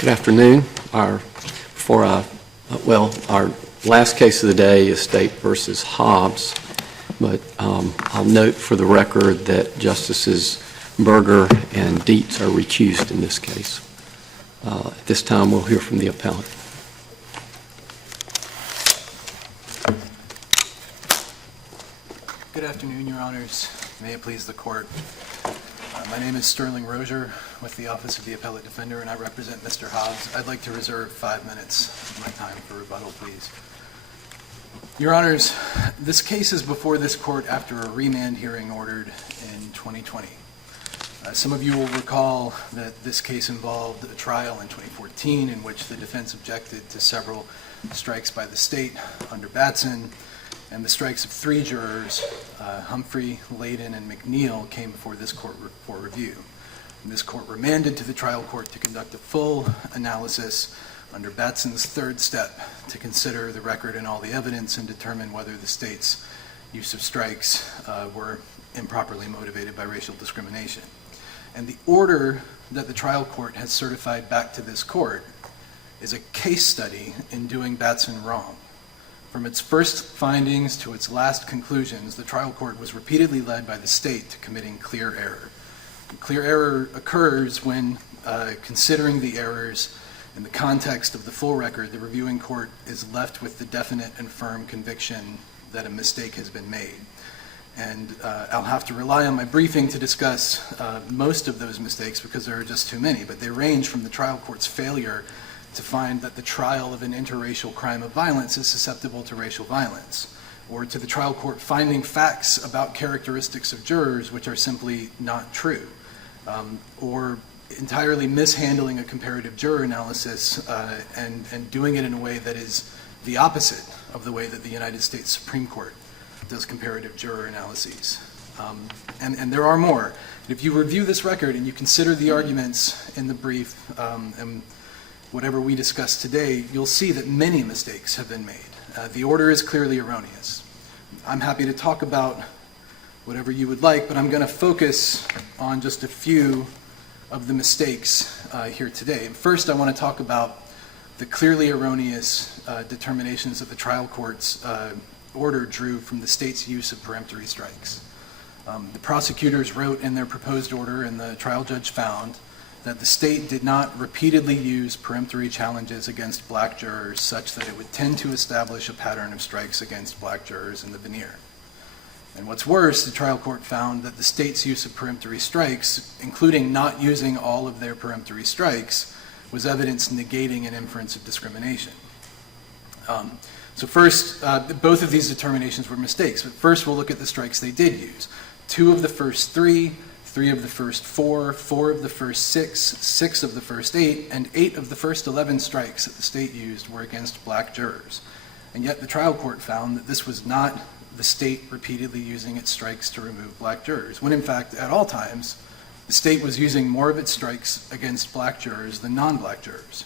Good afternoon. Our last case of the day is State v. Hobbs, but I'll note for the record that Justices Berger and Dietz are recused in this case. At this time, we'll hear from the appellant. Good afternoon, Your Honors. May it please the Court. My name is Sterling Rozier with the Office of the Appellate Defender, and I represent Mr. Hobbs. I'd like to reserve 5 minutes of my time for rebuttal, please. Your Honors, this case is before this Court after a remand hearing ordered in 2020. Some of you will recall that this case involved a trial in 2014 in which the defense objected to several strikes by the state under Batson, and the strikes of 3 jurors, Humphrey, Layden, and McNeil, came before this Court for review. And this Court remanded to the trial court to conduct a full analysis under Batson's 3rd step to consider the record and all the evidence and determine whether the state's use of strikes were improperly motivated by racial discrimination. And the order that the trial court has certified back to this Court is a case study in doing Batson wrong. From its first findings to its last conclusions, the trial court was repeatedly led by the state to committing clear error. And clear error occurs when, considering the errors in the context of the full record, the reviewing court is left with the definite and firm conviction that a mistake has been made. And I'll have to rely on my briefing to discuss most of those mistakes because there are just too many, but they range from the trial court's failure to find that the trial of an interracial crime of violence is susceptible to racial violence, or to the trial court finding facts about characteristics of jurors which are simply not true, or entirely mishandling a comparative juror analysis and doing it in a way that is the opposite of the way that the United States Supreme Court does comparative juror analyses. And there are more. If you review this record and you consider the arguments in the brief and whatever we discuss today, you'll see that many mistakes have been made. The order is clearly erroneous. I'm happy to talk about whatever you would like, but I'm going to focus on just a few of the mistakes here today. And first, I want to talk about the clearly erroneous determinations that the trial court's order drew from the state's use of peremptory strikes. The prosecutors wrote in their proposed order, and the trial judge found, that the state did not repeatedly use peremptory challenges against black jurors such that it would tend to establish a pattern of strikes against black jurors in the veneer. And what's worse, the trial court found that the state's use of peremptory strikes, including not using all of their peremptory strikes, was evidence negating an inference of discrimination. So first, both of these determinations were mistakes, but first we'll look at the strikes they did use. 2 of the first 3, 3 of the first 4, 4 of the first 6, 6 of the first 8, and 8 of the first 11 strikes that the state used were against black jurors. And yet the trial court found that this was not the state repeatedly using its strikes to remove black jurors, when in fact, at all times, the state was using more of its strikes against black jurors than non-black jurors.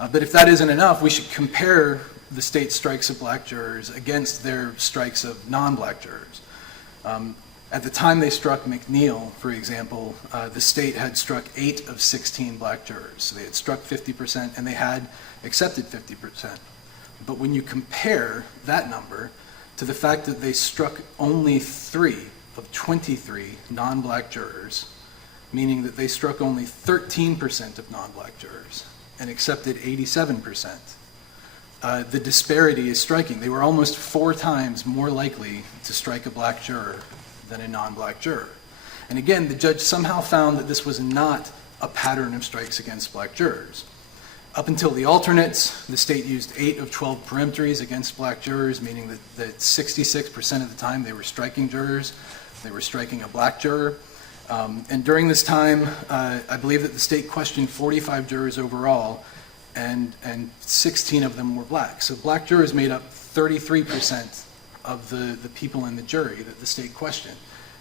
But if that isn't enough, we should compare the state's strikes of black jurors against their strikes of non-black jurors. At the time they struck McNeil, for example, the state had struck 8 of 16 black jurors. So they had struck 50% and they had accepted 50%. But when you compare that number to the fact that they struck only 3 of 23 non-black jurors, meaning that they struck only 13% of non-black jurors and accepted 87%, the disparity is striking. They were almost 4 times more likely to strike a black juror than a non-black juror. And again, the judge somehow found that this was not a pattern of strikes against black jurors. Up until the alternates, the state used 8 of 12 peremptories against black jurors, meaning that 66% of the time they were striking jurors, they were striking a black juror. And during this time, I believe that the state questioned 45 jurors overall, and 16 of them were black. So black jurors made up 33% of the people in the jury that the state questioned.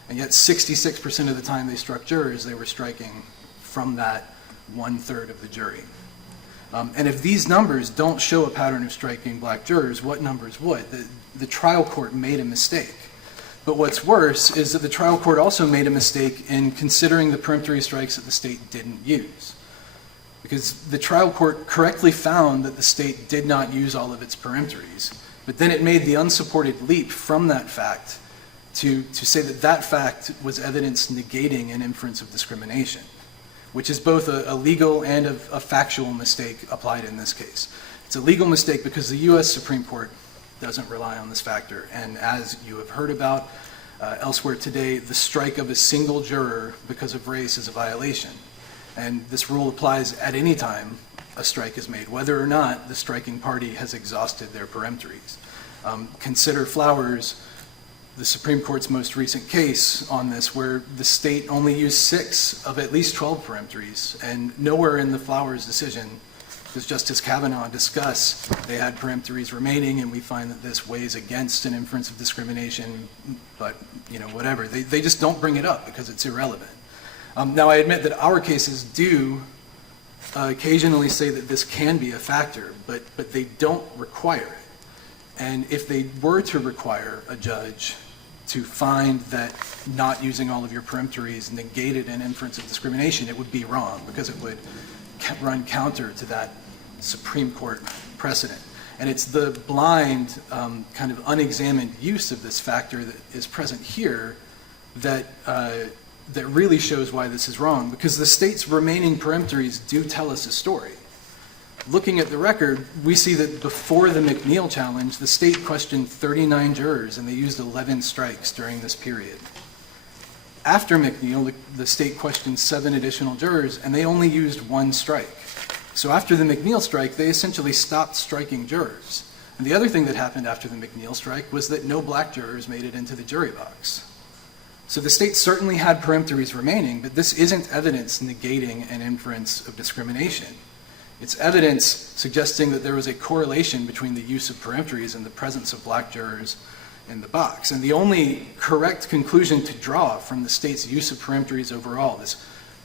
And yet 66% of the time they struck jurors, they were striking from that 1/3 of the jury. And if these numbers don't show a pattern of striking black jurors, what numbers would? The trial court made a mistake. But what's worse is that the trial court also made a mistake in considering the peremptory strikes that the state didn't use. because the trial court correctly found that the state did not use all of its peremptories, but then it made the unsupported leap from that fact to say that that fact was evidence negating an inference of discrimination, which is both a legal and a factual mistake applied in this case. It's a legal mistake because the U.S. Supreme Court doesn't rely on this factor, and as you have heard about elsewhere today, the strike of a single juror because of race is a violation. And this rule applies at any time a strike is made, whether or not the striking party has exhausted their peremptories. Consider Flowers, the Supreme Court's most recent case on this, where the state only used 6 of at least 12 peremptories, and nowhere in the Flowers decision does Justice Kavanaugh discuss they had peremptories remaining, and we find that this weighs against an inference of discrimination, but whatever. They just don't bring it up because it's irrelevant. Now, I admit that our cases do occasionally say that this can be a factor, but they don't require it. And if they were to require a judge to find that not using all of your peremptories negated an inference of discrimination, it would be wrong because it would run counter to that Supreme Court precedent. And it's the blind, kind of unexamined use of this factor that is present here that really shows why this is wrong, because the state's remaining peremptories do tell us a story. Looking at the record, we see that before the McNeil challenge, the state questioned 39 jurors, and they used 11 strikes during this period. After McNeil, the state questioned 7 additional jurors, and they only used 1 strike. So after the McNeil strike, they essentially stopped striking jurors. And the other thing that happened after the McNeil strike was that no black jurors made it into the jury box. So the state certainly had peremptories remaining, but this isn't evidence negating an inference of discrimination. It's evidence suggesting that there was a correlation between the use of peremptories and the presence of black jurors in the box. And the only correct conclusion to draw from the state's use of peremptories overall is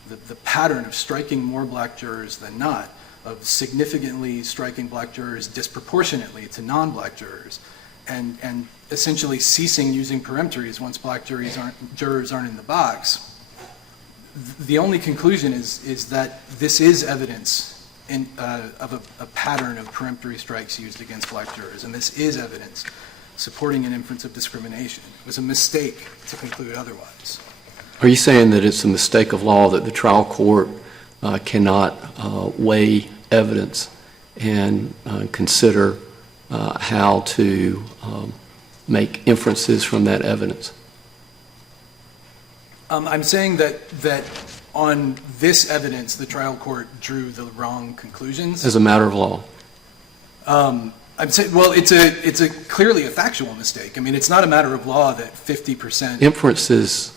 the pattern of striking more black jurors than not, of significantly striking black jurors disproportionately to non-black jurors, and essentially ceasing using peremptories once black jurors aren't in the box. The only conclusion is that this is evidence of a pattern of peremptory strikes used against black jurors, and this is evidence supporting an inference of discrimination. It was a mistake to conclude otherwise. Are you saying that it's a mistake of law that the trial court cannot weigh evidence and consider how to make inferences from that evidence? I'm saying that on this evidence, the trial court drew the wrong conclusions. As a matter of law? I'd say, well, it's clearly a factual mistake. I mean, it's not a matter of law that 50%. Inferences,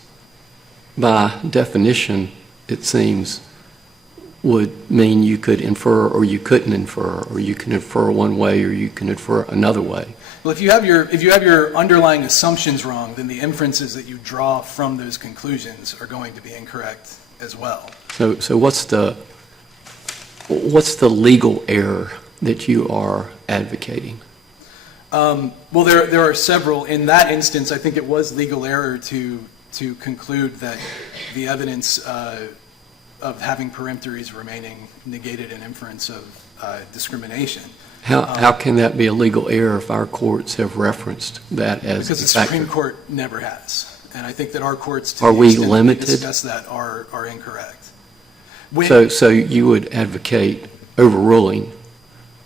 by definition, it seems, would mean you could infer or you couldn't infer, or you can infer one way or you can infer another way. Well, if you have your underlying assumptions wrong, then the inferences that you draw from those conclusions are going to be incorrect as well. So what's the legal error that you are advocating? Well, there are several. In that instance, I think it was legal error to conclude that the evidence of having peremptories remaining negated an inference of discrimination. How can that be a legal error if our courts have referenced that as because a the factor? Supreme Court never has, and I think that our courts, to Are the we extent that limited? discuss that, are incorrect. So you would advocate overruling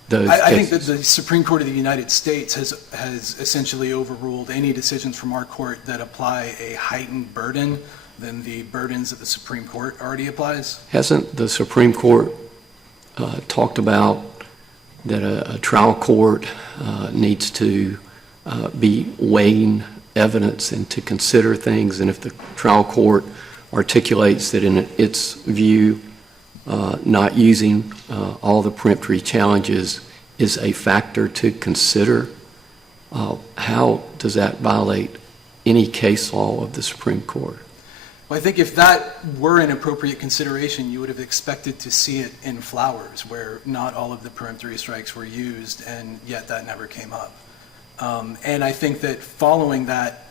those I think cases? that the Supreme Court of the United States has essentially overruled any decisions from our court that apply a heightened burden than the burdens that the Supreme Court already applies. Hasn't the Supreme Court talked about that a trial court needs to be weighing evidence and to consider things, and if the trial court articulates that in its view not using all the peremptory challenges is a factor to consider, how does that violate any case law of the Supreme Court? Well, I think if that were an appropriate consideration, you would have expected to see it in Flowers, where not all of the peremptory strikes were used, and yet that never came up. And I think that following that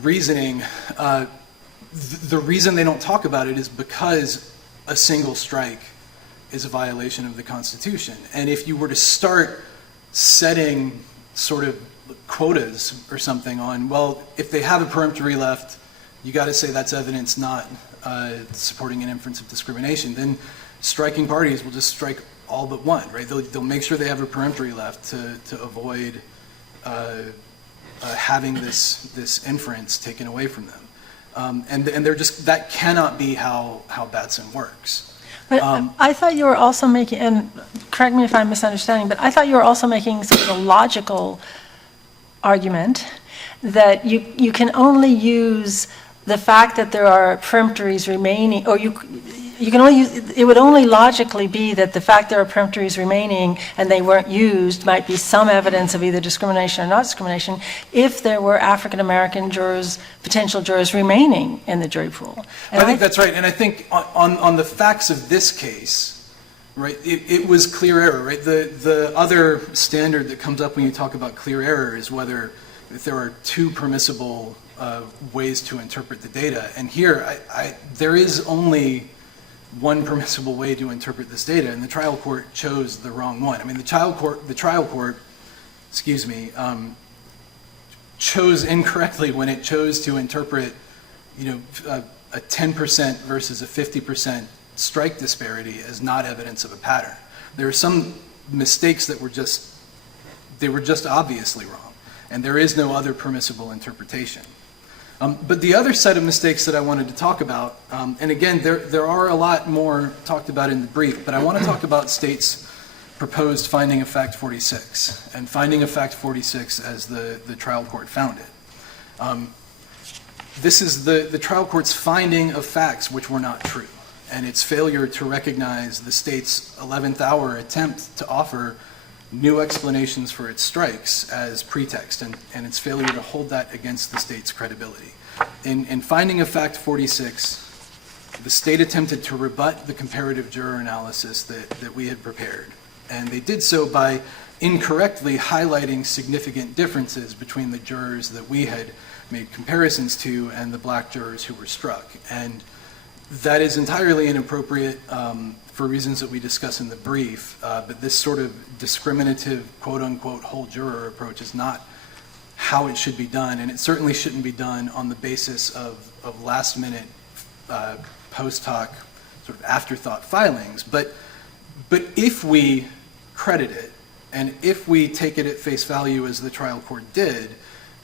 reasoning, the reason they don't talk about it is because a single strike is a violation of the Constitution. And if you were to start setting sort of quotas or something on, well, if they have a peremptory left, you got to say that's evidence not supporting an inference of discrimination, then striking parties will just strike all but one, right? They'll make sure they have a peremptory left to avoid having this inference taken away from them. And they're just, that cannot be how Batson works. But I thought you were also making, and correct me if I'm misunderstanding, but I thought you were also making sort of a logical argument that you can only use the fact that there are peremptories remaining, or you can only use, it would only logically be that the fact there are peremptories remaining and they weren't used might be some evidence of either discrimination or not discrimination if there were African-American jurors, potential jurors remaining in the jury pool. And I think that's right. And I think on the facts of this case, right, it was clear error, right? The other standard that comes up when you talk about clear error is whether if there are two permissible ways to interpret the data. And here, there is only one permissible way to interpret this data, and the trial court chose the wrong one. I mean, the trial court, chose incorrectly when it chose to interpret, a 10% versus a 50% strike disparity as not evidence of a pattern. There are some mistakes that were just obviously wrong, and there is no other permissible interpretation. But the other set of mistakes that I wanted to talk about, and again, there are a lot more talked about in the brief, but I want to talk about state's proposed finding of fact 46, and finding of fact 46 as the trial court found it. This is the trial court's finding of facts which were not true, and its failure to recognize the state's 11th hour attempt to offer new explanations for its strikes as pretext, and its failure to hold that against the state's credibility. In finding of fact 46, the state attempted to rebut the comparative juror analysis that we had prepared, and they did so by incorrectly highlighting significant differences between the jurors that we had made comparisons to and the black jurors who were struck. And that is entirely inappropriate for reasons that we discuss in the brief, but this sort of discriminative, quote-unquote, whole juror approach is not how it should be done, and it certainly shouldn't be done on the basis of last-minute, post-hoc, sort of afterthought filings. But if we credit it, and if we take it at face value as the trial court did,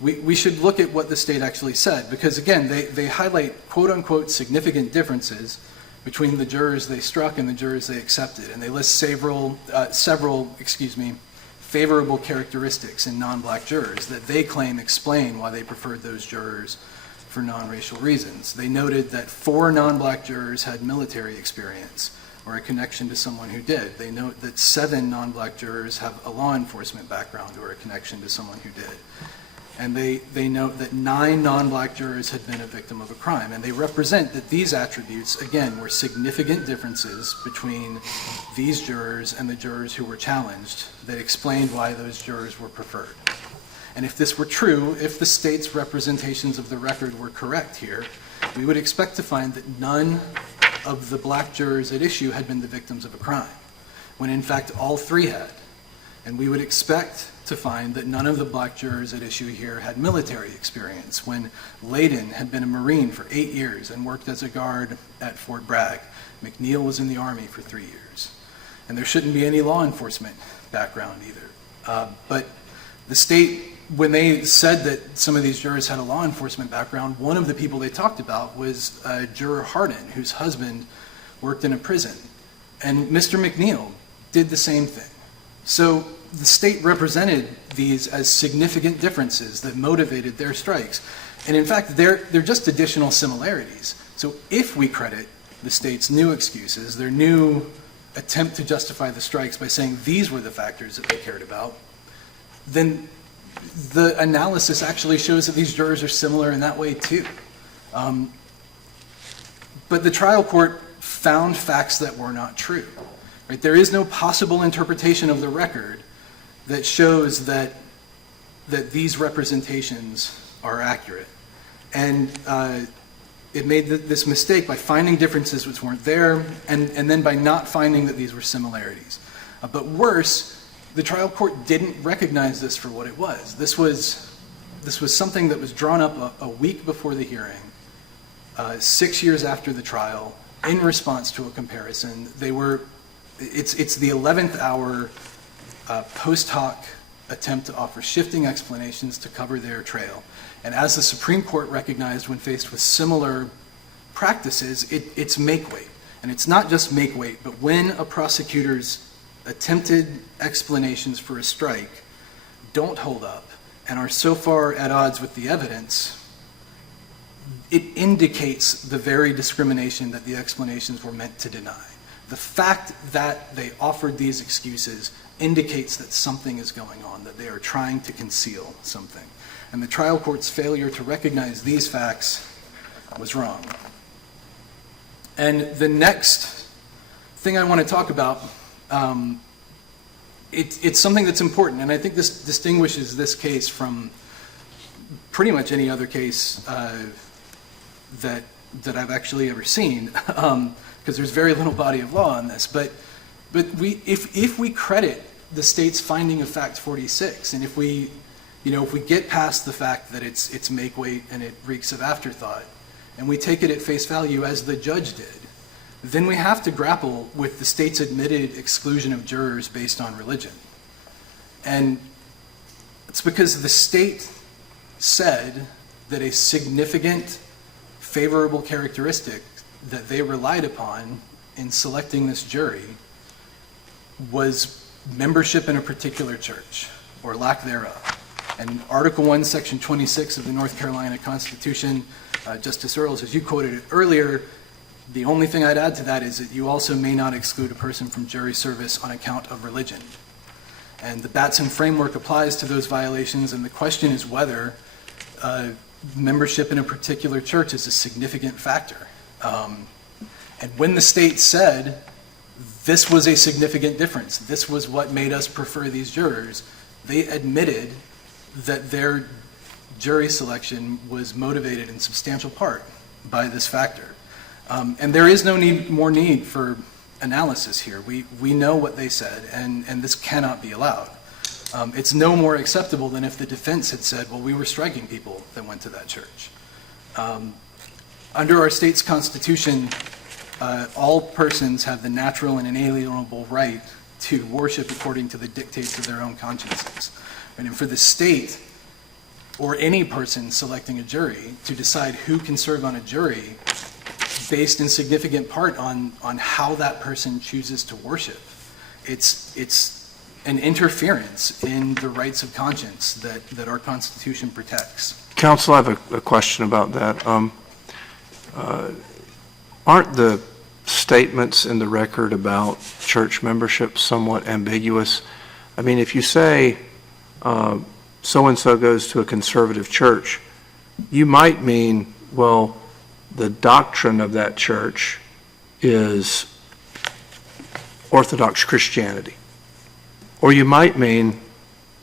we should look at what the state actually said, because again, they highlight quote-unquote significant differences between the jurors they struck and the jurors they accepted, and they list several favorable characteristics in non-black jurors that they claim explain why they preferred those jurors for non-racial reasons. They noted that 4 non-black jurors had military experience or a connection to someone who did. They note that 7 non-black jurors have a law enforcement background or a connection to someone who did. And they note that 9 non-black jurors had been a victim of a crime. And they represent that these attributes, again, were significant differences between these jurors and the jurors who were challenged that explained why those jurors were preferred. And if this were true, if the state's representations of the record were correct here, we would expect to find that none of the black jurors at issue had been the victims of a crime, when in fact all 3 had. And we would expect to find that none of the black jurors at issue here had military experience, when Layden had been a Marine for 8 years and worked as a guard at Fort Bragg. McNeil was in the Army for 3 years. And there shouldn't be any law enforcement background either. But the state, when they said that some of these jurors had a law enforcement background, one of the people they talked about was Juror Hardin, whose husband worked in a prison. And Mr. McNeil did the same thing. So the state represented these as significant differences that motivated their strikes. And in fact, they're just additional similarities. So if we credit the state's new excuses, their new attempt to justify the strikes by saying these were the factors that they cared about, then the analysis actually shows that these jurors are similar in that way too. But the trial court found facts that were not true. Right? There is no possible interpretation of the record that shows that these representations are accurate. And it made this mistake by finding differences which weren't there, and then by not finding that these were similarities. But worse, the trial court didn't recognize this for what it was. This was something that was drawn up a week before the hearing, 6 years after the trial, in response to a comparison. It's the 11th hour post hoc attempt to offer shifting explanations to cover their trail. And as the Supreme Court recognized when faced with similar practices, it's make weight. And it's not just make weight, but when a prosecutor's attempted explanations for a strike don't hold up and are so far at odds with the evidence, it indicates the very discrimination that the explanations were meant to deny. The fact that they offered these excuses indicates that something is going on, that they are trying to conceal something. And the trial court's failure to recognize these facts was wrong. And the next thing I want to talk about, it's something that's important, and I think this distinguishes this case from pretty much any other case that I've actually ever seen, because there's very little body of law on this. But if we credit the state's finding of fact 46, and if we get past the fact that it's make weight and it reeks of afterthought, and we take it at face value as the judge did, then we have to grapple with the state's admitted exclusion of jurors based on religion. And it's because the state said that a significant favorable characteristic that they relied upon in selecting this jury was membership in a particular church, or lack thereof. And Article 1, Section 26 of the North Carolina Constitution, Justice Earls, as you quoted it earlier, the only thing I'd add to that is that you also may not exclude a person from jury service on account of religion. And the Batson framework applies to those violations, and the question is whether membership in a particular church is a significant factor. And when the state said this was a significant difference, this was what made us prefer these jurors, they admitted that their jury selection was motivated in substantial part by this factor. And there is no more need for analysis here. We know what they said, and this cannot be allowed. It's no more acceptable than if the defense had said, well, we were striking people that went to that church. Under our state's constitution, all persons have the natural and inalienable right to worship according to the dictates of their own consciences. And for the state, or any person selecting a jury, to decide who can serve on a jury based in significant part on how that person chooses to worship, it's an interference in the rights of conscience that our Constitution protects. Counsel, I have a question about that. Aren't the statements in the record about church membership somewhat ambiguous? I mean, if you say so-and-so goes to a conservative church, you might mean, well, the doctrine of that church is Orthodox Christianity. Or you might mean,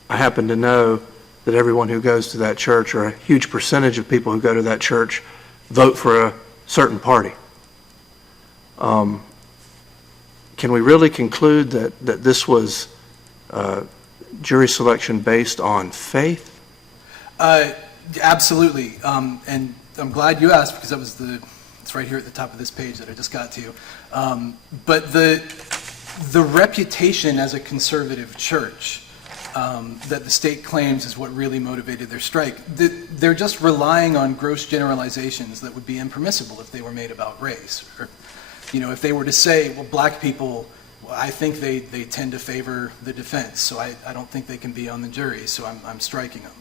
I happen to know that everyone who goes to that church, or a huge percentage of people who go to that church, vote for a certain party. Can we really conclude that this was jury selection based on faith? Absolutely. And I'm glad you asked, because it's right here at the top of this page that I just got to. But the reputation as a conservative church that the state claims is what really motivated their strike, they're just relying on gross generalizations that would be impermissible if they were made about race. Or, if they were to say, well, black people, I think they tend to favor the defense, so I don't think they can be on the jury, so I'm striking them.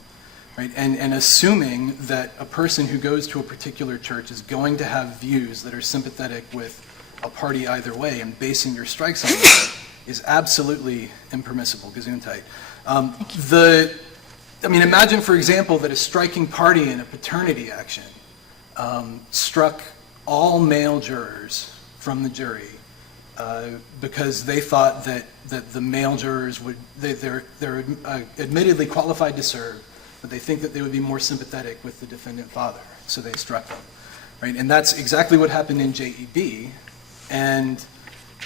Right? And assuming that a person who goes to a particular church is going to have views that are sympathetic with a party either way, and basing your strikes on that is absolutely impermissible, Gesundheit. Imagine, for example, that a striking party in a paternity action struck all male jurors from the jury because they thought that the male jurors they're admittedly qualified to serve, but they think that they would be more sympathetic with the defendant father, so they struck them. right? And that's exactly what happened in JEB. And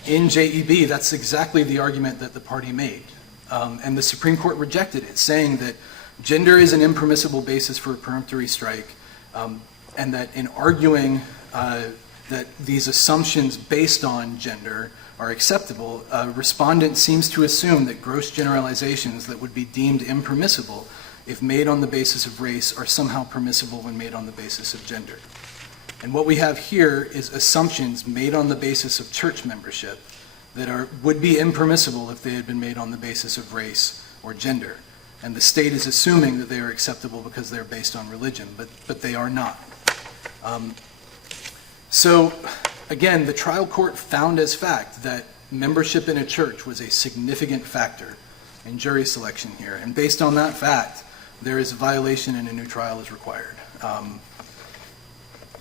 in JEB, that's exactly the argument that the party made. And the Supreme Court rejected it, saying that gender is an impermissible basis for a peremptory strike, and that in arguing that these assumptions based on gender are acceptable, a respondent seems to assume that gross generalizations that would be deemed impermissible if made on the basis of race are somehow permissible when made on the basis of gender. And what we have here is assumptions made on the basis of church membership that would be impermissible if they had been made on the basis of race or gender. And the state is assuming that they are acceptable because they're based on religion, but they are not. So, again, the trial court found as fact that membership in a church was a significant factor in jury selection here. And based on that fact, there is a violation and a new trial is required.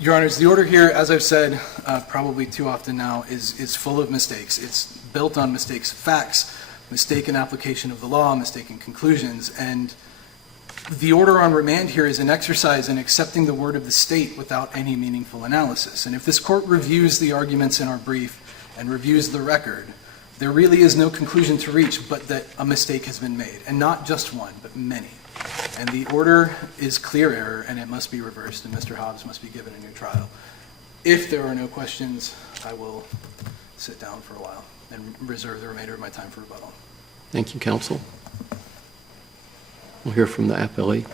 Your Honors, the order here, as I've said probably too often now, is full of mistakes. It's built on mistakes of facts, mistaken application of the law, mistaken conclusions, and the order on remand here is an exercise in accepting the word of the state without any meaningful analysis. And if this court reviews the arguments in our brief and reviews the record, there really is no conclusion to reach but that a mistake has been made, and not just one, but many. And the order is clear error, and it must be reversed, and Mr. Hobbs must be given a new trial. If there are no questions, I will sit down for a while and reserve the remainder of my time for rebuttal. Thank you, counsel. We'll hear from the appellee.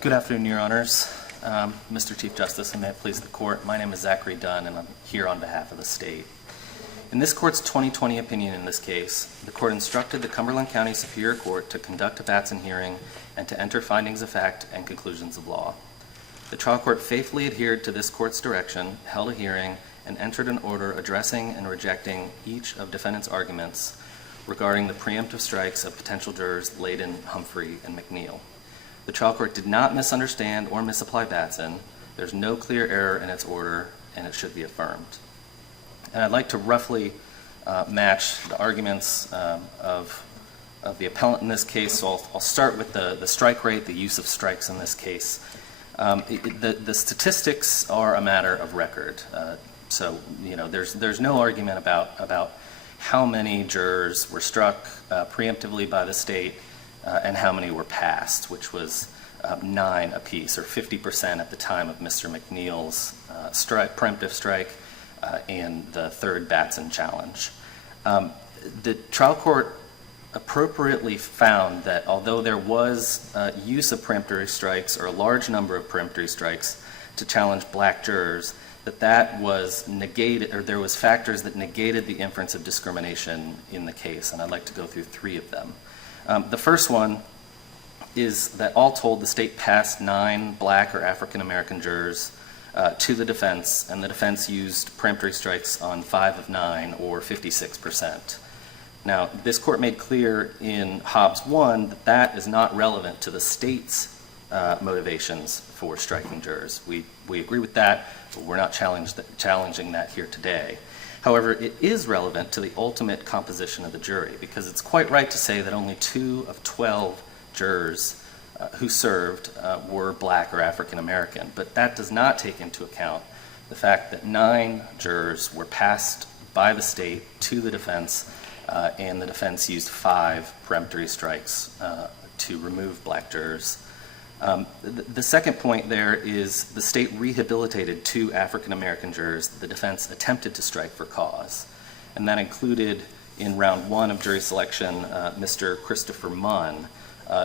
Good afternoon, Your Honors. Mr. Chief Justice, and may it please the Court, my name is Zachary Dunn, and I'm here on behalf of the state. In this Court's 2020 opinion in this case, the Court instructed the Cumberland County Superior Court to conduct a Batson hearing and to enter findings of fact and conclusions of law. The trial court faithfully adhered to this Court's direction, held a hearing, and entered an order addressing and rejecting each of defendants' arguments regarding the preemptive strikes of potential jurors Layden, Humphrey, and McNeil. The trial court did not misunderstand or misapply Batson. There's no clear error in its order, and it should be affirmed. And I'd like to roughly match the arguments of the appellant in this case. So I'll start with the strike rate, the use of strikes in this case. The statistics are a matter of record. So there's no argument about how many jurors were struck preemptively by the state and how many were passed, which was 9 apiece, or 50% at the time of Mr. McNeil's preemptive strike and the third Batson challenge. The trial court appropriately found that although there was use of peremptory strikes, or a large number of peremptory strikes to challenge black jurors, that was negated, or there was factors that negated the inference of discrimination in the case, and I'd like to go through 3 of them. The first one is that all told, the state passed 9 black or African American jurors to the defense, and the defense used peremptory strikes on 5 of 9, or 56%. Now, this court made clear in Hobbs 1 that that is not relevant to the state's motivations for striking jurors. We agree with that, but we're not challenging that here today. However, it is relevant to the ultimate composition of the jury, because it's quite right to say that only 2 of 12 jurors who served were black or African American, but that does not take into account the fact that 9 jurors were passed by the state to the defense, and the defense used 5 peremptory strikes to remove black jurors. The second point there is the state rehabilitated 2 African American jurors that the defense attempted to strike for cause, and that included, in round 1 of jury selection, Mr. Christopher Munn,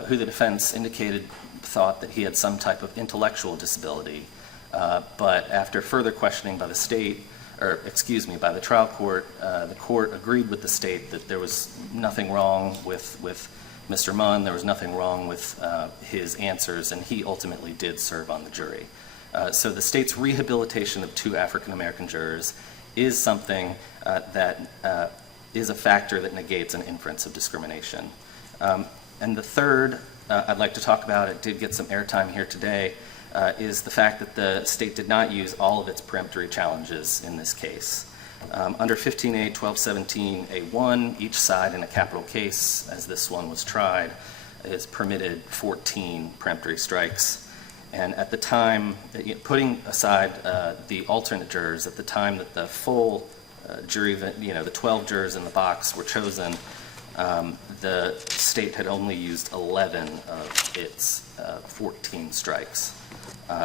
who the defense indicated thought that he had some type of intellectual disability, but after further questioning by the state, by the trial court, the court agreed with the state that there was nothing wrong with Mr. Munn, there was nothing wrong with his answers, and he ultimately did serve on the jury. So the state's rehabilitation of 2 African American jurors is something that is a factor that negates an inference of discrimination. And the third I'd like to talk about, it did get some airtime here today, is the fact that the state did not use all of its peremptory challenges in this case. Under 15A, 1217A1, each side in a capital case, as this one was tried, is permitted 14 peremptory strikes. And at the time, putting aside the alternate jurors, at the time that the full jury, the 12 jurors in the box were chosen, the state had only used 11 of its 14 strikes,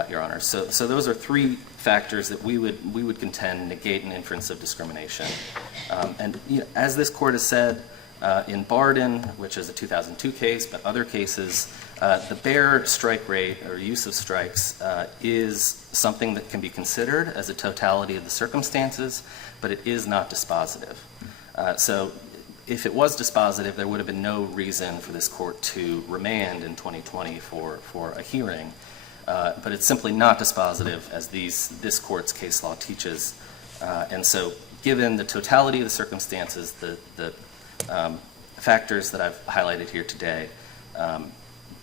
Your Honor. So those are three factors that we would contend negate an inference of discrimination. And as this court has said in Barden, which is a 2002 case, but other cases, the bare strike rate or use of strikes is something that can be considered as a totality of the circumstances, but it is not dispositive. So if it was dispositive, there would have been no reason for this court to remand in 2020 for a hearing. But it's simply not dispositive, as this court's case law teaches. And so given the totality of the circumstances, the factors that I've highlighted here today,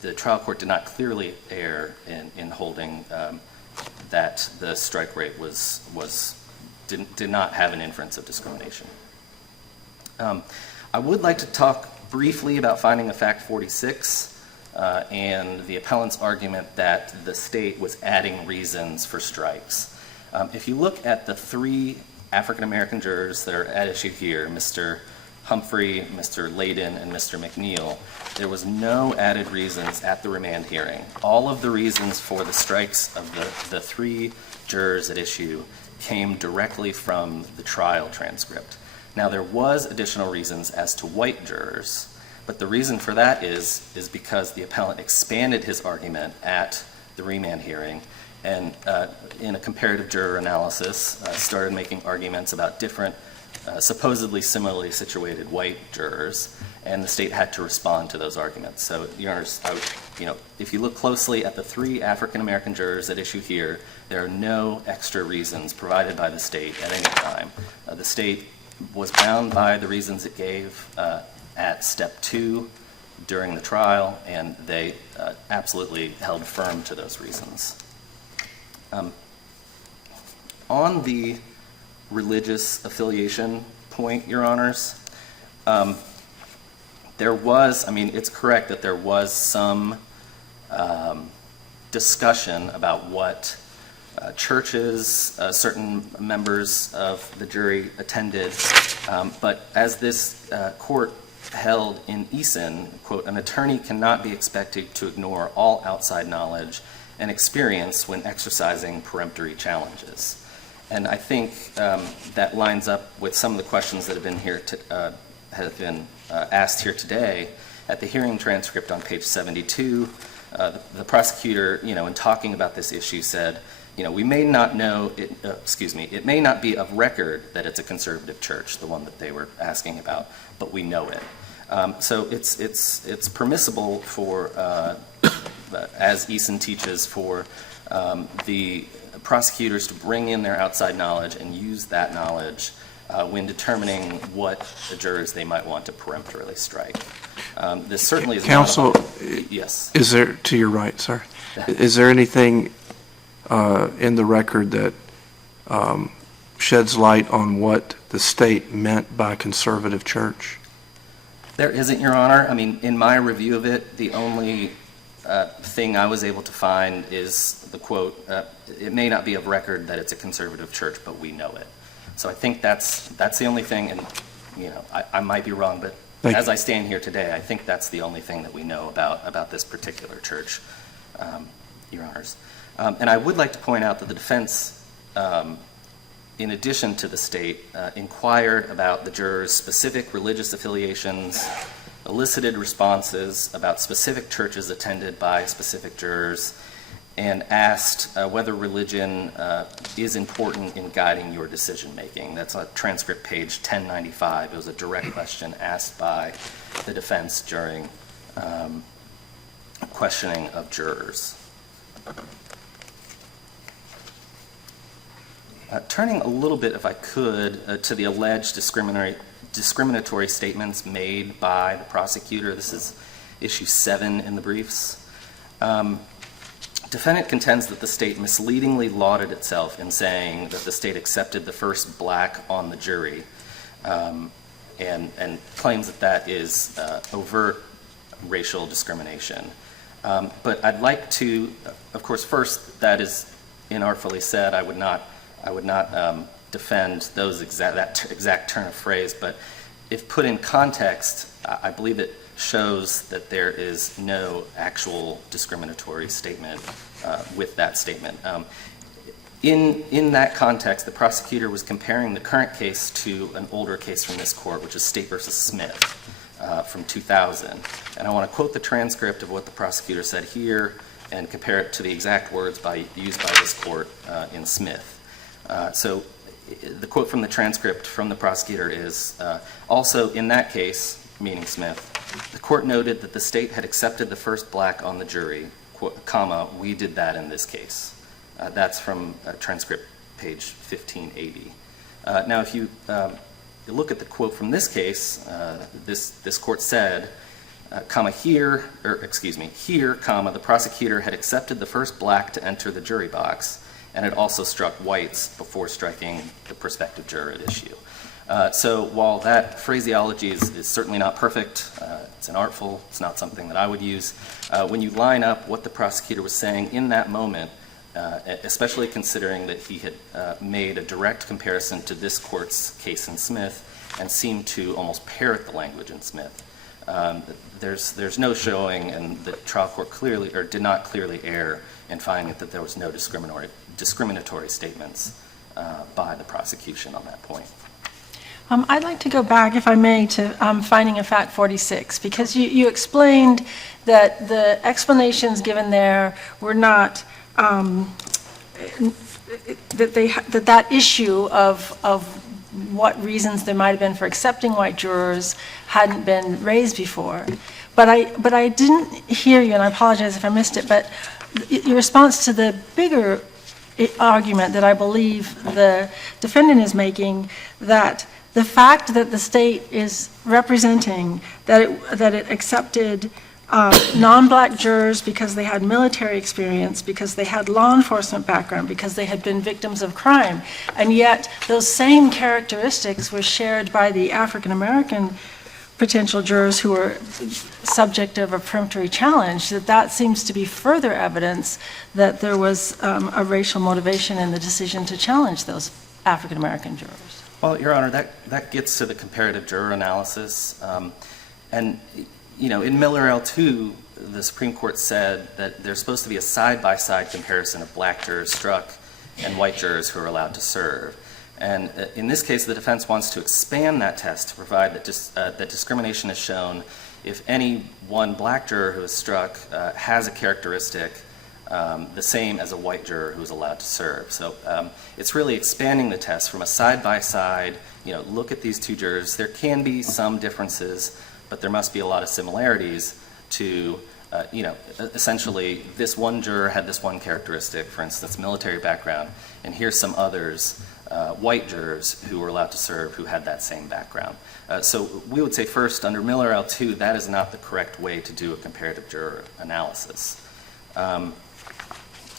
the trial court did not clearly err in holding that the strike rate did not have an inference of discrimination. I would like to talk briefly about finding of fact 46 and the appellant's argument that the state was adding reasons for strikes. If you look at the three African-American jurors that are at issue here, Mr. Humphrey, Mr. Layden, and Mr. McNeil, there was no added reasons at the remand hearing. All of the reasons for the strikes of the three jurors at issue came directly from the trial transcript. Now, there was additional reasons as to white jurors, but the reason for that is because the appellant expanded his argument at the remand hearing and in a comparative juror analysis started making arguments about different supposedly similarly situated white jurors, and the state had to respond to those arguments. So, Your Honors, if you look closely at the three African-American jurors at issue here, there are no extra reasons provided by the state at any time. The state was bound by the reasons it gave at step 2 during the trial, and they absolutely held firm to those reasons. On the religious affiliation point, Your Honors, it's correct that there was some discussion about what churches certain members of the jury attended, but as this court held in Eason, quote, an attorney cannot be expected to ignore all outside knowledge and experience when exercising peremptory challenges. And I think that lines up with some of the questions that have been asked here today. At the hearing transcript on page 72, the prosecutor, in talking about this issue, said, we may not know, it may not be of record that it's a conservative church, the one that they were asking about, but we know it. So it's permissible for, as Eason teaches, for the prosecutors to bring in their outside knowledge and use that knowledge when determining what the jurors they might want to peremptorily strike. This certainly is Counsel, yes. Is there, to your right, sir, is there anything in the record that sheds light on what the state meant by conservative church? There isn't, Your Honor. I mean, in my review of it, the only thing I was able to find is the quote, it may not be of record that it's a conservative church, but we know it. So I think that's the only thing, and I might be wrong, but as I stand here today, I think that's the only thing that we know about this particular church, Your Honors. And I would like to point out that the defense, in addition to the state, inquired about the jurors' specific religious affiliations, elicited responses about specific churches attended by specific jurors, and asked whether religion is important in guiding your decision-making. That's on transcript page 1095. It was a direct question asked by the defense during questioning of jurors. Turning a little bit, if I could, to the alleged discriminatory statements made by the prosecutor. This is issue 7 in the briefs. Defendant contends that the state misleadingly lauded itself in saying that the state accepted the first black on the jury, and claims that that is overt racial discrimination. But I'd like to, of course, first, that is inartfully said. I would not defend that exact turn of phrase, but if put in context, I believe it shows that there is no actual discriminatory statement with that statement. In that context, the prosecutor was comparing the current case to an older case from this court, which is State versus Smith from 2000. And I want to quote the transcript of what the prosecutor said here and compare it to the exact words used by this court in Smith. So the quote from the transcript from the prosecutor is, also in that case, meaning Smith, the court noted that the state had accepted the first black on the jury, comma, we did that in this case. That's from transcript page 1580. Now, if you look at the quote from this case, this court said, here, comma, the prosecutor had accepted the first black to enter the jury box, and had also struck whites before striking the prospective juror at issue. So while that phraseology is certainly not perfect, it's inartful, it's not something that I would use, when you line up what the prosecutor was saying in that moment, especially considering that he had made a direct comparison to this court's case in Smith and seemed to almost parrot the language in Smith, there's no showing, and the trial court clearly, or did not clearly err in finding that there was no discriminatory statements by the prosecution on that point. I'd like to go back, if I may, to finding of fact 46, because you explained that the explanations given there were not, that issue of what reasons there might have been for accepting white jurors hadn't been raised before. But I didn't hear you, and I apologize if I missed it, but your response to the bigger argument that I believe the defendant is making, that the fact that the state is representing that it accepted non-black jurors because they had military experience, because they had law enforcement background, because they had been victims of crime, and yet those same characteristics were shared by the African-American potential jurors who were subject of a peremptory challenge, that seems to be further evidence that there was a racial motivation in the decision to challenge those African-American jurors. Well, Your Honor, that gets to the comparative juror analysis. And, you know, in Miller L2, the Supreme Court said that there's supposed to be a side-by-side comparison of black jurors struck and white jurors who are allowed to serve. And in this case, the defense wants to expand that test to provide that discrimination is shown if any one black juror who is struck has a characteristic the same as a white juror who is allowed to serve. So it's really expanding the test from a side-by-side, you know, look at these two jurors. There can be some differences, but there must be a lot of similarities to, you know, essentially this one juror had this one characteristic, for instance, military background, and here's some others, white jurors who were allowed to serve who had that same background. So we would say first, under Miller L2, that is not the correct way to do a comparative juror analysis.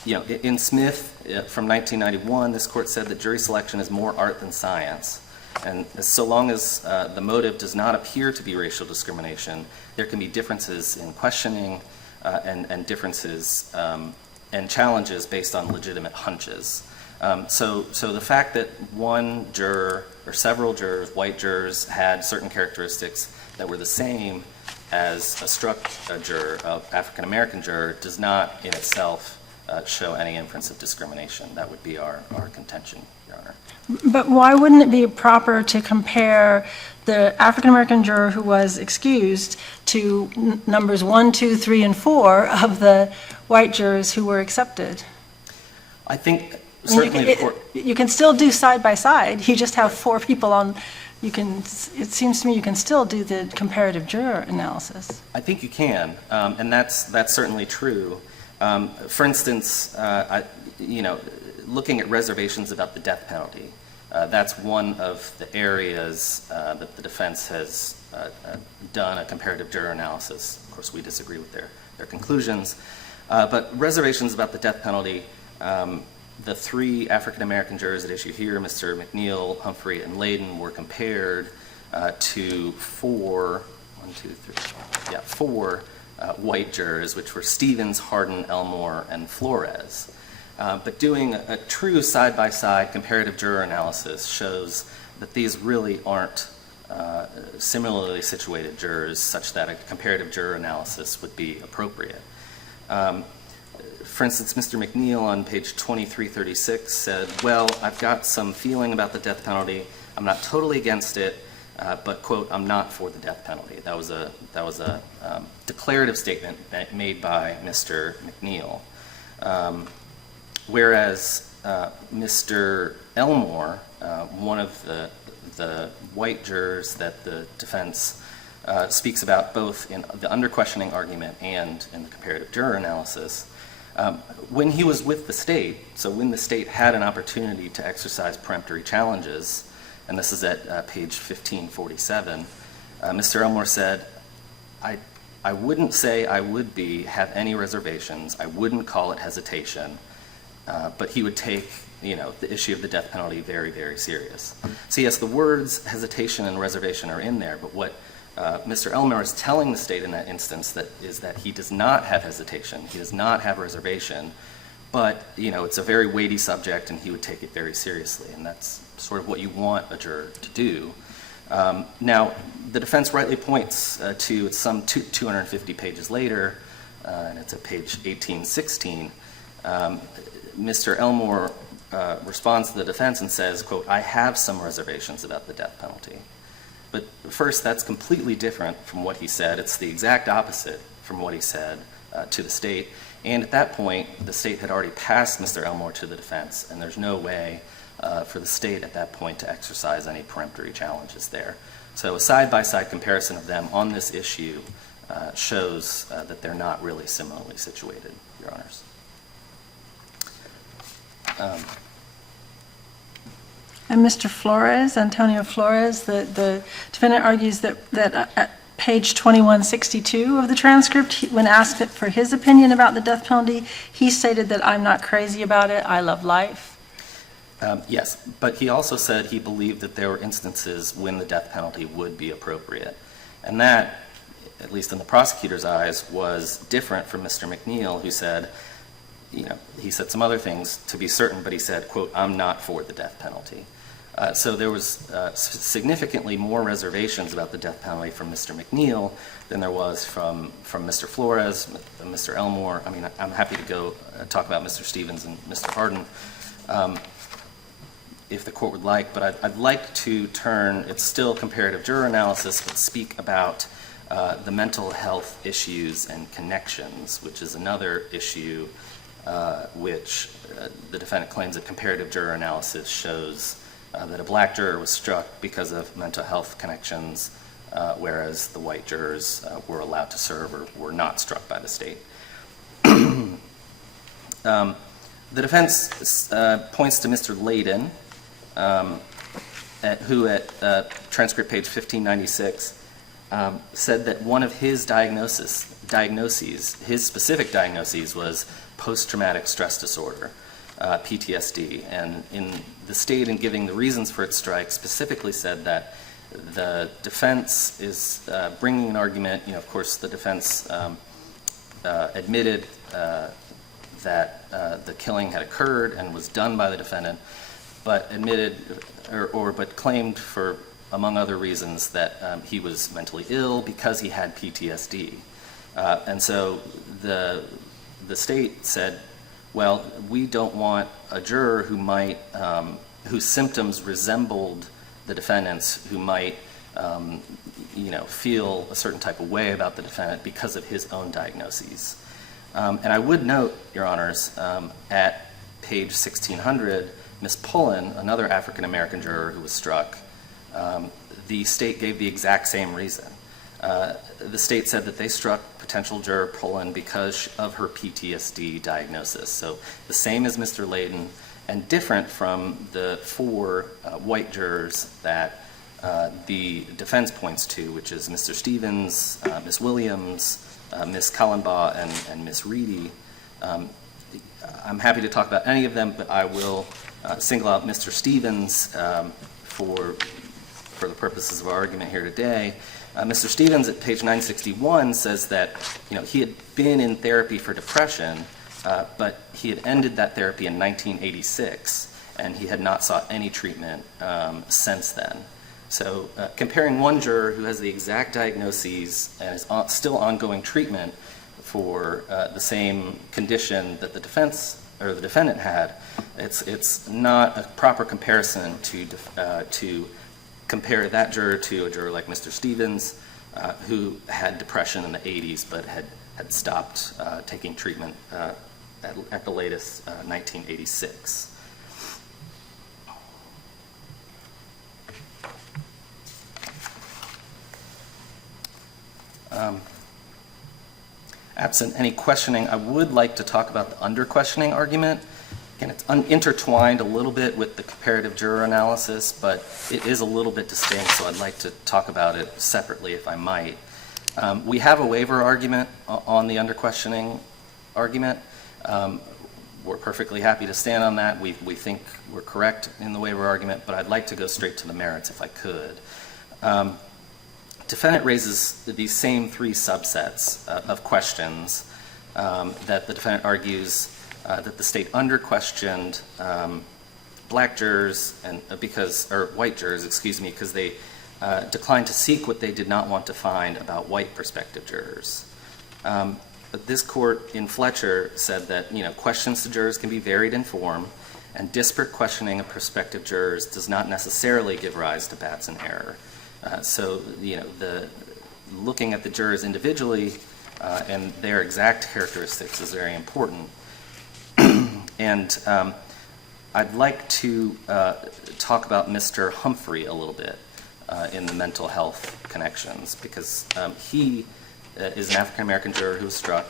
You know, in Smith from 1991, this court said that jury selection is more art than science. And so long as the motive does not appear to be racial discrimination, there can be differences in questioning and differences and challenges based on legitimate hunches. So the fact that one juror or several jurors, white jurors, had certain characteristics that were the same as a struck juror, African-American juror, does not in itself show any inference of discrimination. That would be our contention, Your Honor. But why wouldn't it be proper to compare the African-American juror who was excused to numbers 1, 2, 3, and 4 of the white jurors who were accepted? I think certainly the court... You can still do side by side. You just have 4 people on. You can. It seems to me you can still do the comparative juror analysis. I think you can, and that's certainly true. For instance, you know, looking at reservations about the death penalty, that's one of the areas that the defense has done a comparative juror analysis. Of course, we disagree with their conclusions. But reservations about the death penalty, the three African-American jurors at issue here, Mr. McNeil, Humphrey, and Layden, were compared to four white jurors, which were Stevens, Hardin, Elmore, and Flores. But doing a true side-by-side comparative juror analysis shows that these really aren't similarly situated jurors such that a comparative juror analysis would be appropriate. For instance, Mr. McNeil on page 2336 said, well, I've got some feeling about the death penalty. I'm not totally against it, but, quote, I'm not for the death penalty. That was a declarative statement made by Mr. McNeil. Whereas Mr. Elmore, one of the white jurors that the defense speaks about both in the under-questioning argument and in the comparative juror analysis, when he was with the state, so when the state had an opportunity to exercise peremptory challenges, and this is at page 1547, Mr. Elmore said, I wouldn't say I would have any reservations. I wouldn't call it hesitation, but he would take the issue of the death penalty very, very serious. So yes, the words hesitation and reservation are in there, but what Mr. Elmore is telling the state in that instance is that he does not have hesitation, he does not have reservation, but it's a very weighty subject and he would take it very seriously, and that's sort of what you want a juror to do. Now, the defense rightly points to some 250 pages later, and it's at page 1816, Mr. Elmore responds to the defense and says, quote, I have some reservations about the death penalty. But first, that's completely different from what he said. It's the exact opposite from what he said to the state. And at that point, the state had already passed Mr. Elmore to the defense, and there's no way for the state at that point to exercise any peremptory challenges there. So a side-by-side comparison of them on this issue shows that they're not really similarly situated, Your Honors. And Mr. Flores, Antonio Flores, the defendant argues that at page 2162 of the transcript, when asked for his opinion about the death penalty, he stated that I'm not crazy about it, I love life. Yes, but he also said he believed that there were instances when the death penalty would be appropriate. And that, at least in the prosecutor's eyes, was different from Mr. McNeil, who said, he said some other things to be certain, but he said, quote, I'm not for the death penalty. So there was significantly more reservations about the death penalty from Mr. McNeil than there was from Mr. Flores, Mr. Elmore. I mean, I'm happy to go talk about Mr. Stevens and Mr. Hardin if the court would like, but I'd like to turn, it's still comparative juror analysis, but speak about the mental health issues and connections, which is another issue which the defendant claims that comparative juror analysis shows that a black juror was struck because of mental health connections, whereas the white jurors were allowed to serve or were not struck by the state. The defense points to Mr. Layden, who at transcript page 1596 said that one of his diagnoses, his specific diagnoses, was post-traumatic stress disorder, PTSD. And in the state, in giving the reasons for its strike, specifically said that the defense is bringing an argument. Of course, the defense admitted that the killing had occurred and was done by the defendant, but admitted but claimed for, among other reasons, that he was mentally ill because he had PTSD. And so the state said, well, we don't want a juror who might, whose symptoms resembled the defendant's, who might, feel a certain type of way about the defendant because of his own diagnoses. And I would note, Your Honors, at page 1600, Ms. Pullen, another African-American juror who was struck, the state gave the exact same reason. The state said that they struck potential juror Pullen because of her PTSD diagnosis. So the same as Mr. Layden, and different from the four white jurors that the defense points to, which is Mr. Stevens, Ms. Williams, Ms. Kallenbaugh, and Ms. Reedy. I'm happy to talk about any of them, but I will single out Mr. Stevens for the purposes of our argument here today. Mr. Stevens at page 961 says that, he had been in therapy for depression, but he had ended that therapy in 1986, and he had not sought any treatment since then. So comparing one juror who has the exact diagnoses and is still ongoing treatment for the same condition that the defendant had, it's not a proper comparison to compare that juror to a juror like Mr. Stevens, who had depression in the 80s but had stopped taking treatment at the latest 1986. Absent any questioning, I would like to talk about the under-questioning argument. Again, it's intertwined a little bit with the comparative juror analysis, but it is a little bit distinct, so I'd like to talk about it separately if I might. We have a waiver argument on the under-questioning argument. We're perfectly happy to stand on that. We think we're correct in the waiver argument, but I'd like to go straight to the merits if I could. Defendant raises these same three subsets of questions that the defendant argues that the state under-questioned black jurors or white jurors, because they declined to seek what they did not want to find about white prospective jurors. But this court in Fletcher said that questions to jurors can be varied in form, and disparate questioning of prospective jurors does not necessarily give rise to Batson error. So the looking at the jurors individually and their exact characteristics is very important. And I'd like to talk about Mr. Humphrey a little bit in the mental health connections, because he is an African-American juror who was struck.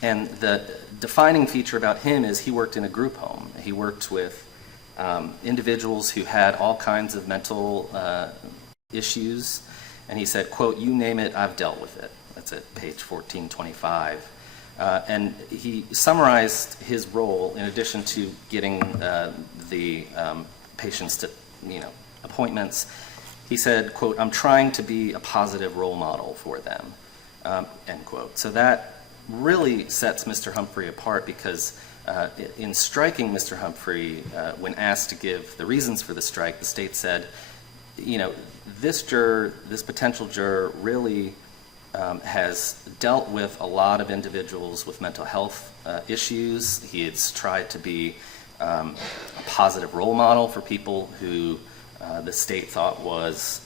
And the defining feature about him is he worked in a group home. He worked with individuals who had all kinds of mental issues, and he said, quote, "You name it, I've dealt with it." That's at page 1425. And he summarized his role, in addition to getting the patients to appointments. He said, quote, "I'm trying to be a positive role model for them," end quote. So that really sets Mr. Humphrey apart, because in striking Mr. Humphrey, when asked to give the reasons for the strike, the state said, this potential juror really has dealt with a lot of individuals with mental health issues. He has tried to be a positive role model for people who the state thought was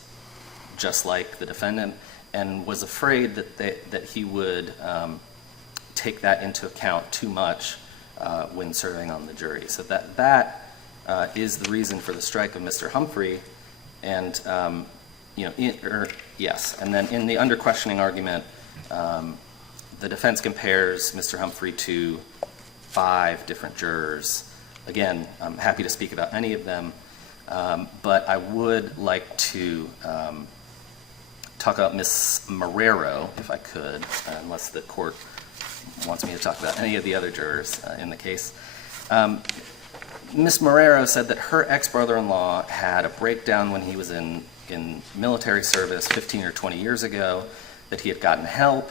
just like the defendant, and was afraid that he would take that into account too much when serving on the jury. So that is the reason for the strike of Mr. Humphrey. And yes, and then in the under-questioning argument, the defense compares Mr. Humphrey to 5 different jurors. Again, I'm happy to speak about any of them, but I would like to talk about Ms. Marrero, if I could, unless the court wants me to talk about any of the other jurors in the case. Ms. Marrero said that her ex-brother-in-law had a breakdown when he was in military service 15 or 20 years ago, that he had gotten help,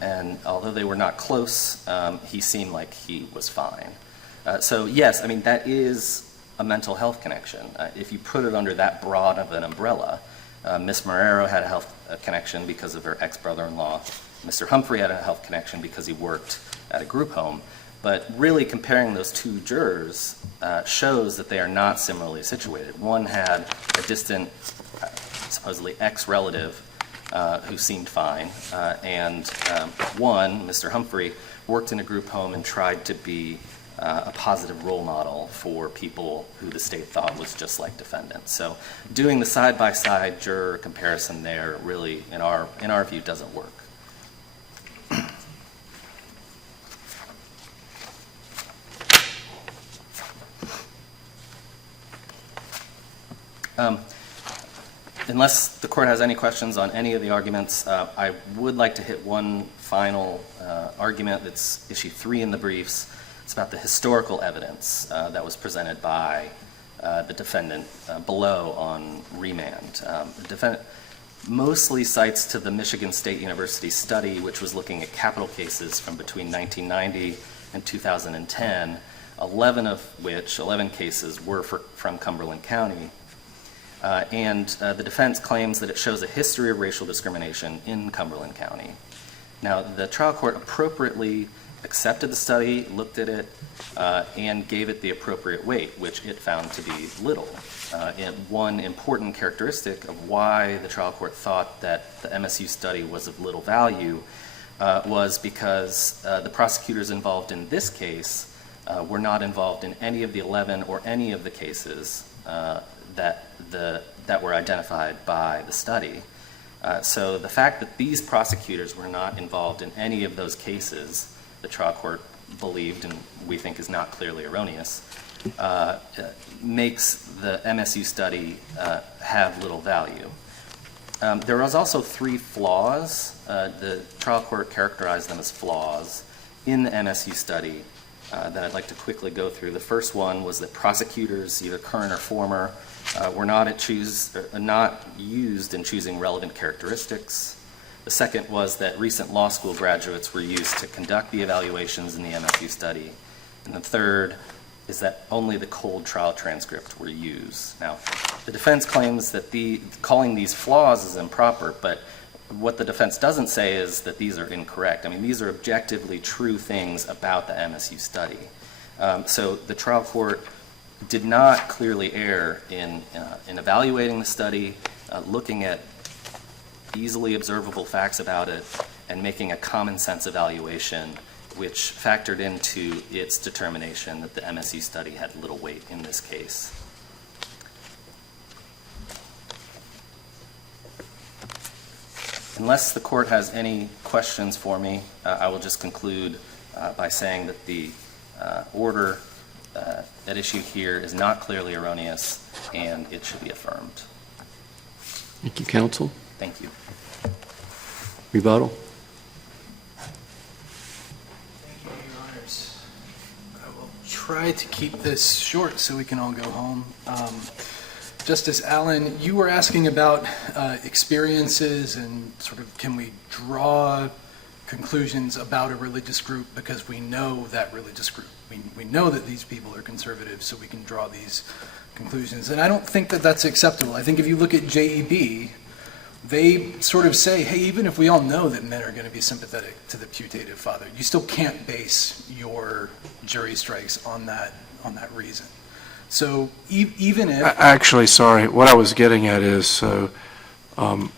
and although they were not close, he seemed like he was fine. So yes, I mean, that is a mental health connection. If you put it under that broad of an umbrella, Ms. Marrero had a health connection because of her ex-brother-in-law. Mr. Humphrey had a health connection because he worked at a group home. But really comparing those two jurors shows that they are not similarly situated. One had a distant, supposedly ex-relative who seemed fine, and one, Mr. Humphrey, worked in a group home and tried to be a positive role model for people who the state thought was just like defendants. So doing the side-by-side juror comparison there really, in our view, doesn't work. Unless the court has any questions on any of the arguments, I would like to hit one final argument that's issue 3 in the briefs. It's about the historical evidence that was presented by the defendant below on remand. The defendant mostly cites to the Michigan State University study, which was looking at capital cases from between 1990 and 2010, 11 cases were from Cumberland County. And the defense claims that it shows a history of racial discrimination in Cumberland County. Now, the trial court appropriately accepted the study, looked at it, and gave it the appropriate weight, which it found to be little. And one important characteristic of why the trial court thought that the MSU study was of little value was because the prosecutors involved in this case were not involved in any of the 11 or any of the cases that were identified by the study. So the fact that these prosecutors were not involved in any of those cases, the trial court believed, and we think is not clearly erroneous, makes the MSU study have little value. There was also 3 flaws. The trial court characterized them as flaws in the MSU study that I'd like to quickly go through. The first one was that prosecutors, either current or former, were not used in choosing relevant characteristics. The second was that recent law school graduates were used to conduct the evaluations in the MSU study. And the third is that only the cold trial transcript were used. Now, the defense claims that calling these flaws is improper, but what the defense doesn't say is that these are incorrect. I mean, these are objectively true things about the MSU study. So the trial court did not clearly err in evaluating the study, looking at easily observable facts about it, and making a common sense evaluation which factored into its determination that the MSU study had little weight in this case. Unless the court has any questions for me, I will just conclude by saying that the order at issue here is not clearly erroneous and it should be affirmed. Thank you, counsel. Thank you. Rebuttal? Thank you, Your Honors. I will try to keep this short so we can all go home. Justice Allen, you were asking about experiences and sort of can we draw conclusions about a religious group because we know that religious group. We know that these people are conservative, so we can draw these conclusions. And I don't think that that's acceptable. I think if you look at JEB, they sort of say, hey, even if we all know that men are going to be sympathetic to the putative father, you still can't base your jury strikes on that reason. So even if... Actually, sorry, what I was getting at is, so there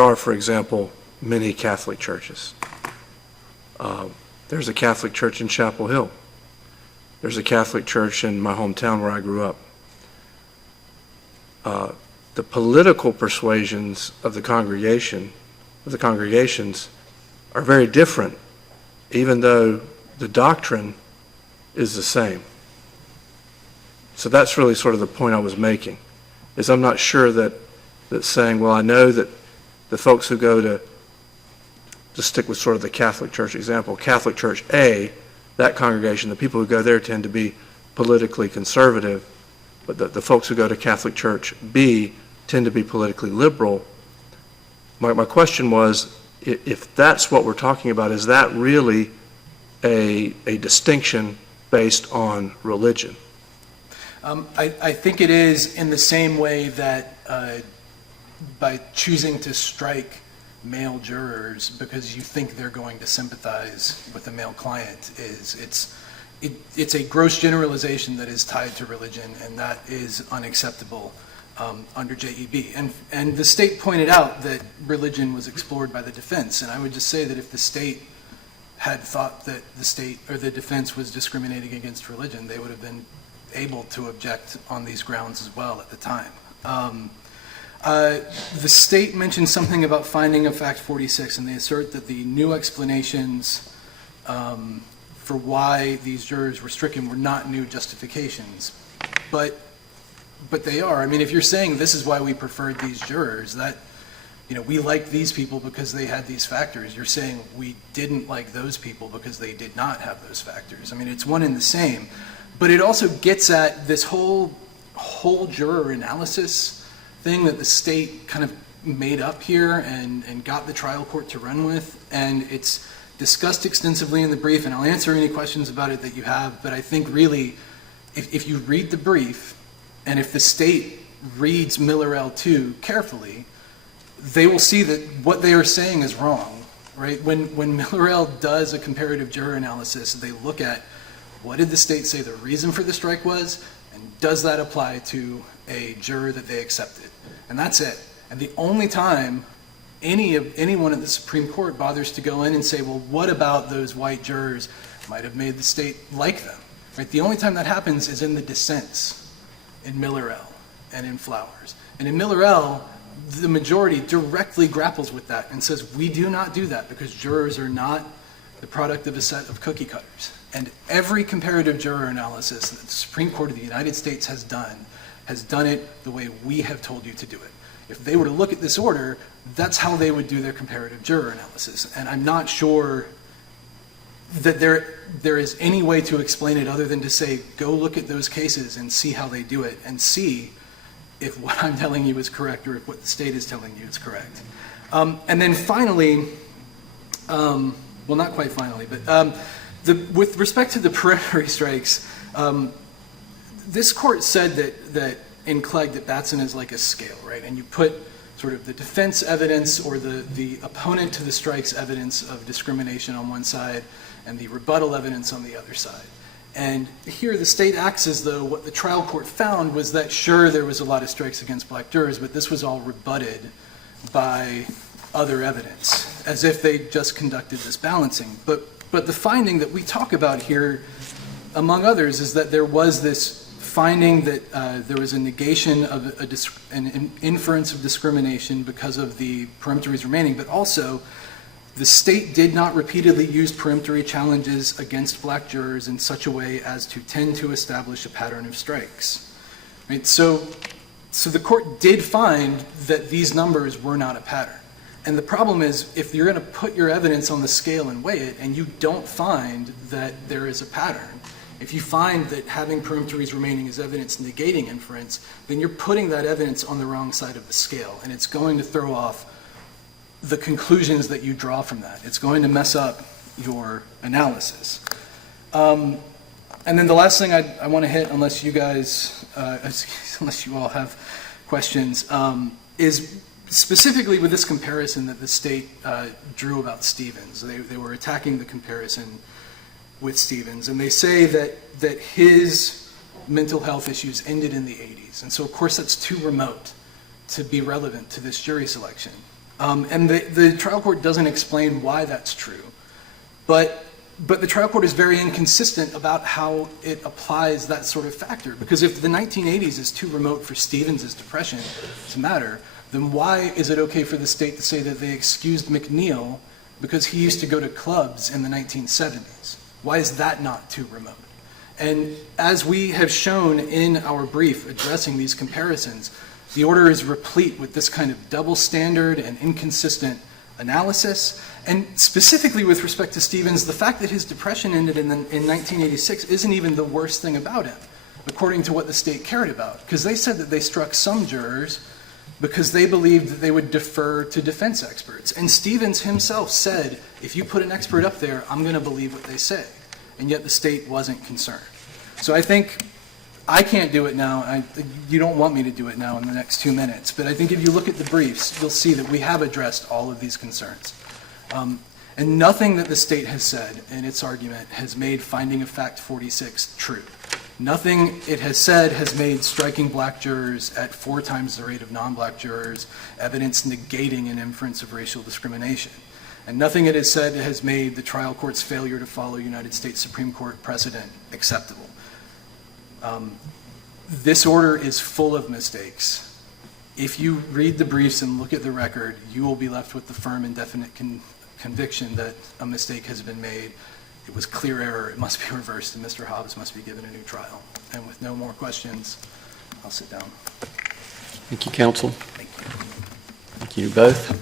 are, for example, many Catholic churches. There's a Catholic church in Chapel Hill. There's a Catholic church in my hometown where I grew up. The political persuasions of the congregations are very different, even though the doctrine is the same. So that's really sort of the point I was making, is I'm not sure that saying, well, I know that the folks who go to stick with sort of the Catholic Church example, Catholic Church A, that congregation, the people who go there tend to be politically conservative, but the folks who go to Catholic Church B tend to be politically liberal. My question was, if that's what we're talking about, is that really a distinction based on religion? I think it is in the same way that by choosing to strike male jurors because you think they're going to sympathize with the male client it's a gross generalization that is tied to religion, and that is unacceptable under JEB. And the state pointed out that religion was explored by the defense, and I would just say that if the state had thought that the state or the defense was discriminating against religion, they would have been able to object on these grounds as well at the time. The state mentioned something about finding of fact 46, and they assert that the new explanations for why these jurors were stricken were not new justifications. But but they are. I mean, if you're saying this is why we preferred these jurors, that, we liked these people because they had these factors, you're saying we didn't like those people because they did not have those factors. I mean, it's one and the same. But it also gets at this whole juror analysis thing that the state kind of made up here and got the trial court to run with. And it's discussed extensively in the brief, and I'll answer any questions about it that you have. But I think really, if you read the brief, and if the state reads Miller L2 carefully, they will see that what they are saying is wrong, right? When Miller L does a comparative juror analysis, they look at what did the state say the reason for the strike was, and does that apply to a juror that they accepted? And that's it. And the only time anyone at the Supreme Court bothers to go in and say, well, what about those white jurors might have made the state like them, right? The only time that happens is in the dissents in Miller L and in Flowers. And in Miller L, the majority directly grapples with that and says, we do not do that because jurors are not the product of a set of cookie cutters. And every comparative juror analysis that the Supreme Court of the United States has done it the way we have told you to do it. If they were to look at this order, that's how they would do their comparative juror analysis. And I'm not sure that there is any way to explain it other than to say, go look at those cases and see how they do it and see if what I'm telling you is correct or if what the state is telling you is correct. And then finally, well, not quite finally, but with respect to the peremptory strikes, this court said that in Clegg that Batson is like a scale, right? And you put sort of the defense evidence or the opponent to the strikes evidence of discrimination on one side and the rebuttal evidence on the other side. And here the state acts as though what the trial court found was that sure, there was a lot of strikes against black jurors, but this was all rebutted by other evidence, as if they just conducted this balancing. But the finding that we talk about here, among others, is that there was this finding that there was a negation of an inference of discrimination because of the peremptories remaining, but also the state did not repeatedly use peremptory challenges against black jurors in such a way as to tend to establish a pattern of strikes. Right? So the court did find that these numbers were not a pattern. And the problem is, if you're going to put your evidence on the scale and weigh it, and you don't find that there is a pattern, if you find that having peremptories remaining is evidence negating inference, then you're putting that evidence on the wrong side of the scale, and it's going to throw off the conclusions that you draw from that. It's going to mess up your analysis. And then the last thing I want to hit, unless you guys, unless you all have questions, is specifically with this comparison that the state drew about Stevens. They were attacking the comparison with Stevens, and they say that his mental health issues ended in the 80s. And so, of course, that's too remote to be relevant to this jury selection. And the trial court doesn't explain why that's true. But the trial court is very inconsistent about how it applies that sort of factor. Because if the 1980s is too remote for Stevens' depression to matter, then why is it okay for the state to say that they excused McNeil because he used to go to clubs in the 1970s? Why is that not too remote? And as we have shown in our brief addressing these comparisons, the order is replete with this kind of double standard and inconsistent analysis. And specifically with respect to Stevens, the fact that his depression ended in 1986 isn't even the worst thing about him, according to what the state cared about. Because they said that they struck some jurors because they believed that they would defer to defense experts. And Stevens himself said, if you put an expert up there, I'm going to believe what they say. And yet the state wasn't concerned. So I think I can't do it now. You don't want me to do it now in the next 2 minutes. But I think if you look at the briefs, you'll see that we have addressed all of these concerns. And nothing that the state has said in its argument has made finding of fact 46 true. Nothing it has said has made striking black jurors at 4 times the rate of non-black jurors evidence negating an inference of racial discrimination. And nothing it has said has made the trial court's failure to follow United States Supreme Court precedent acceptable. This order is full of mistakes. If you read the briefs and look at the record, you will be left with the firm and definite conviction that a mistake has been made. It was clear error. It must be reversed, and Mr. Hobbs must be given a new trial. And with no more questions, I'll sit down. Thank you, counsel. Thank you. Thank you to both.